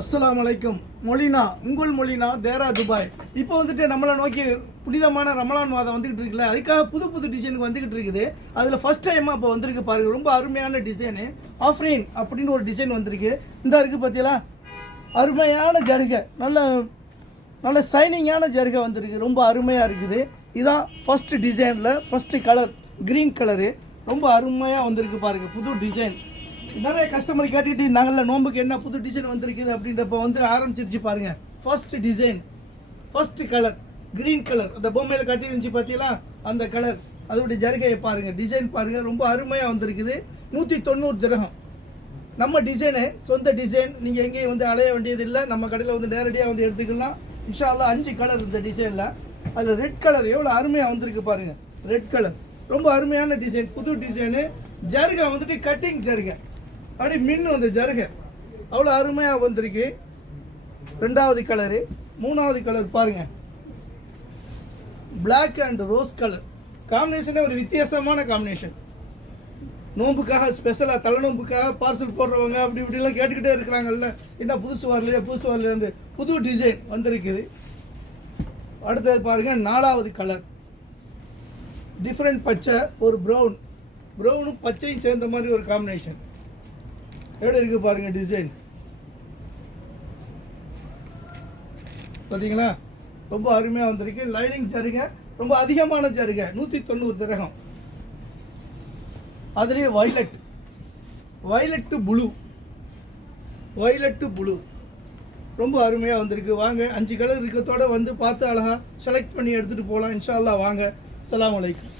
அஸ்ஸலாமு அலைக்கும். மொலினா, உங்கள் மொலினா, தேரா துபாய். இப்போ வந்துட்டு நம்மளை நோக்கி புனிதமான ரமலான் மாதம் வந்துக்கிட்டு இருக்குல்ல, அதுக்காக புது புது டிசைனுக்கு வந்துக்கிட்டு இருக்குது. அதில் ஃபஸ்ட் டைமாக இப்போ வந்திருக்கு பாருங்கள், ரொம்ப அருமையான டிசைனு. ஆஃப்ரீன் அப்படின்னு ஒரு டிசைன் வந்திருக்கு. இந்த இருக்குது பார்த்தீங்களா, அருமையான ஜருகை, நல்ல சைனிங்கான ஜருகை வந்திருக்கு, ரொம்ப அருமையாக இருக்குது. இதுதான் ஃபஸ்ட்டு டிசைனில் ஃபஸ்ட்டு கலர், க்ரீன் கலரு, ரொம்ப அருமையாக வந்திருக்கு பாருங்கள், புது டிசைன். நிறைய கஸ்டமர் கேட்டுக்கிட்டு இருந்தாங்கல்ல, நோம்புக்கு என்ன புது டிசைன் வந்திருக்குது அப்படின்றப்ப வந்து ஆரம்பிச்சிருச்சு பாருங்கள். First design, first colour green colour, அந்த பொம்மையில் கட்டிருந்துச்சு பார்த்தீங்களா, அந்த கலர், அதோடைய ஜருகையை பாருங்கள், டிசைன் பாருங்கள், ரொம்ப அருமையாக வந்திருக்குது. 190 திரகம். நம்ம டிசைனு சொந்த டிசைன், நீங்கள் எங்கேயும் வந்து அலைய வேண்டியது இல்லை, நம்ம கடையில் வந்து நேரடியாக வந்து எடுத்துக்கலாம். இன்ஷா அல்லாஹ் 5 கலர் இந்த டிசைனில். அதில் ரெட் கலர் எவ்வளோ அருமையாக வந்திருக்கு பாருங்கள், ரெட் கலர் ரொம்ப அருமையான டிசைன், புது டிசைனு. ஜருகை வந்துட்டு கட்டிங் ஜருகை, அப்படி மின்னு அந்த ஜருகை அவ்வளோ அருமையாக வந்திருக்கு. 2வது கலரு. 3வது கலர் பாருங்கள், பிளாக் அண்ட் ரோஸ் கலர் காம்பினேஷனே ஒரு வித்தியாசமான காம்பினேஷன். நோம்புக்காக ஸ்பெஷலாக தலைநோம்புக்காக பார்சல் போடுறவங்க அப்படி இப்படிலாம் கேட்டுக்கிட்டே இருக்கிறாங்கல்ல, என்ன புதுசு வரலையே புது டிசைன் வந்திருக்குது. அடுத்தது பாருங்கள், 4வது கலர், டிஃப்ரெண்ட் பச்சை, ஒரு ப்ரௌனும் பச்சையும் சேர்ந்த மாதிரி ஒரு காம்பினேஷன். எப்படி இருக்குது பாருங்கள் டிசைன், பார்த்தீங்களா, ரொம்ப அருமையாக வந்திருக்கு. லைனிங் ஜருகை, ரொம்ப அதிகமான ஜருகை, 190 திரகம். அதுலேயே வயலட்டு ப்ளூ ரொம்ப அருமையாக வந்திருக்கு. வாங்க, 5 கலர் இருக்கிறதோட வந்து பார்த்து அழகாக செலக்ட் பண்ணி எடுத்துகிட்டு போகலாம் இன்ஷா அல்லாஹ். வாங்க, அஸ்ஸலாமு அலைக்கும்.